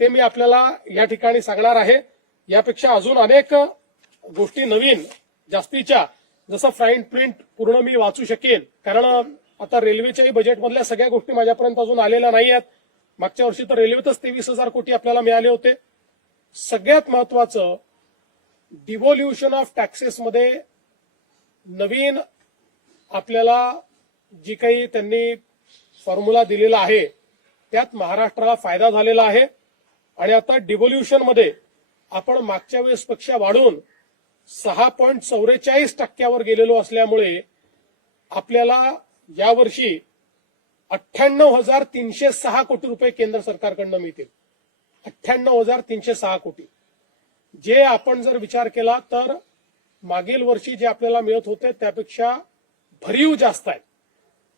ते मी आपल्याला या ठिकाणी सांगणार आहे। यापेक्षा अजून अनेक गोष्टी नवीन जास्तीच्या, जसं फाईन प्रिंट पूर्ण मी वाचू शकेन, कारण आता रेल्वेच्याही बजेटमधल्या सगळ्या गोष्टी माझ्यापर्यंत अजून आलेल्या नाही आहेत। मागच्या वर्षी तर रेल्वेतच 23,000 कोटी आपल्याला मिळाले होते। सगळ्यात महत्वाचं, डिव्होल्युशन ऑफ टॅक्सेसमध्ये नवीन आपल्याला जी काही त्यांनी फॉर्म्युला दिलेला आहे त्यात महाराष्ट्राला फायदा झालेला आहे। आणि आता डिव्होल्युशनमध्ये आपण मागच्या वेळेसपेक्षा वाढून 6.44% गेलेलो असल्यामुळे आपल्याला यावर्षी 98,306 कोटी रुपये केंद्र सरकारकडून मिळतील। 98,306 कोटी, जे आपण जर विचार केला तर मागील वर्षी जे आपल्याला मिळत होते त्यापेक्षा भरीव जास्त आहे।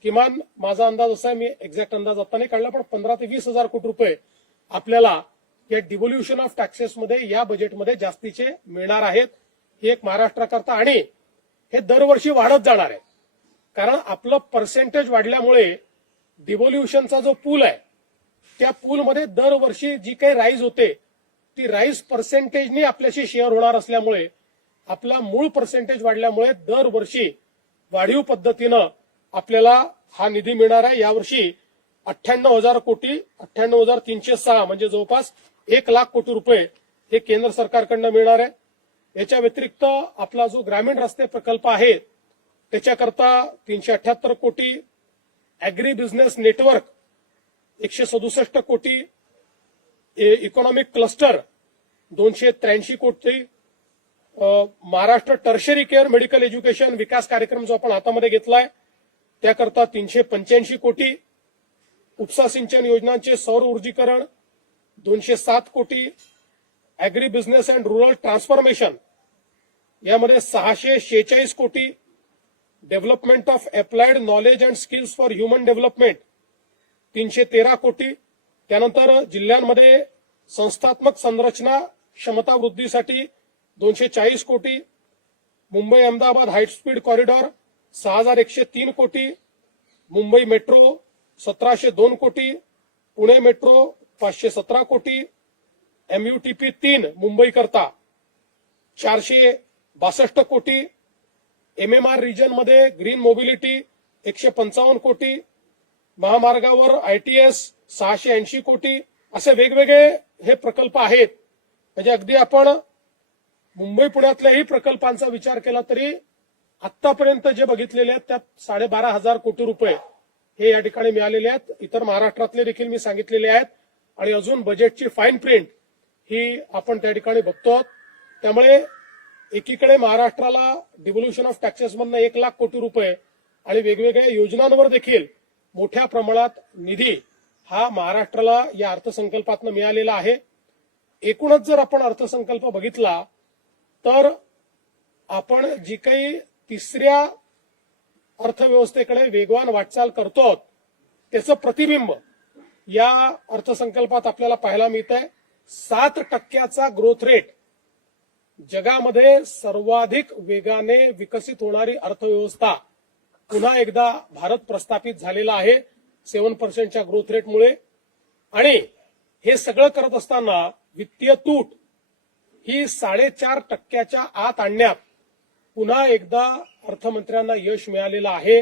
किमान माझा अंदाज असा आहे, मी एक्झॅक्ट अंदाज आता नाही काढला, पण 15,000 ते 20,000 कोटी रुपये आपल्याला या डिव्होल्युशन ऑफ टॅक्सेसमध्ये या बजेटमध्ये जास्तीचे मिळणार आहेत। हे एक महाराष्ट्राकरता, आणि हे दरवर्षी वाढत जाणार आहे, कारण आपलं पर्सेंटेज वाढल्यामुळे डिव्होल्युशनचा जो पूल आहे त्या पूलमध्ये दरवर्षी जी काही राईज होते ती राईज पर्सेंटेजनी आपल्याशी शेअर होणार असल्यामुळे आपला मूळ पर्सेंटेज वाढल्यामुळे दरवर्षी वाढीव पद्धतीनं आपल्याला हा निधी मिळणार आहे। यावर्षी 98,000 कोटी, 98,306 म्हणजे जवळपास 1,00,000 कोटी रुपये हे केंद्र सरकारकडून मिळणार आहे। याच्या व्यतिरिक्त आपला जो ग्रामीण रस्ते प्रकल्प आहे त्याच्याकरता 378 कोटी, अॅग्री बिझनेस नेटवर्क 167 कोटी, इकॉनॉमिक क्लस्टर 283 कोटी, Maharashtra tertiary care medical education विकास कार्यक्रम जो आपण हातामध्ये घेतलाय त्याकरता 385 कोटी, उपसा सिंचन योजनांचे सौर ऊर्जीकरण 207 कोटी, agree business and rural transformation यामध्ये 646 कोटी, development of applied knowledge and skills for human development 313 कोटी, त्यानंतर जिल्ह्यांमध्ये संस्थात्मक संरचना क्षमता वृद्धीसाठी 240 कोटी, Mumbai Ahmedabad high speed corridor 6,103 कोटी, मुंबई मेट्रो 1,702 कोटी, पुणे मेट्रो 517 कोटी, MUTP 3 मुंबई करता 462 कोटी, MMR रिजन मध्ये ग्रीन मोबिलिटी 155 कोटी, महामार्गावर ITS 680 कोटी, असे वेगवेगळे हे प्रकल्प आहेत। म्हणजे अगदी आपण मुंबई पुण्यातल्याही प्रकल्पांचा विचार केला तरी आतापर्यंत जे बघितलेले आहेत त्यात 12,500 कोटी रुपये हे या ठिकाणी मिळालेले आहेत। इतर महाराष्ट्रातले देखील मी सांगितलेले आहेत, आणि अजून बजेटची फाईन प्रिंट ही आपण त्या ठिकाणी बघतो। त्यामुळे एकीकडे महाराष्ट्राला डिव्होल्युशन ऑफ टॅक्सेसमधनं 1,00,000 कोटी रुपये आणि वेगवेगळ्या योजनांवर देखील मोठ्या प्रमाणात निधी हा महाराष्ट्राला या अर्थसंकल्पातनं मिळालेला आहे। एकूणच जर आपण अर्थसंकल्प बघितला तर आपण जी काही तिसऱ्या अर्थव्यवस्थेकडे वेगवान वाटचाल करतो त्याचं प्रतिबिंब या अर्थसंकल्पात आपल्याला पाहायला मिळतंय। 7% ग्रोथ रेट, जगामध्ये सर्वाधिक वेगाने विकसित होणारी अर्थव्यवस्था पुन्हा एकदा भारत प्रस्थापित झालेला आहे 7% ग्रोथ रेटमुळे। आणि हे सगळं करत असताना वित्तीय तूट ही 4.5% आत आणण्यात पुन्हा एकदा अर्थमंत्र्यांना यश मिळालेलं आहे।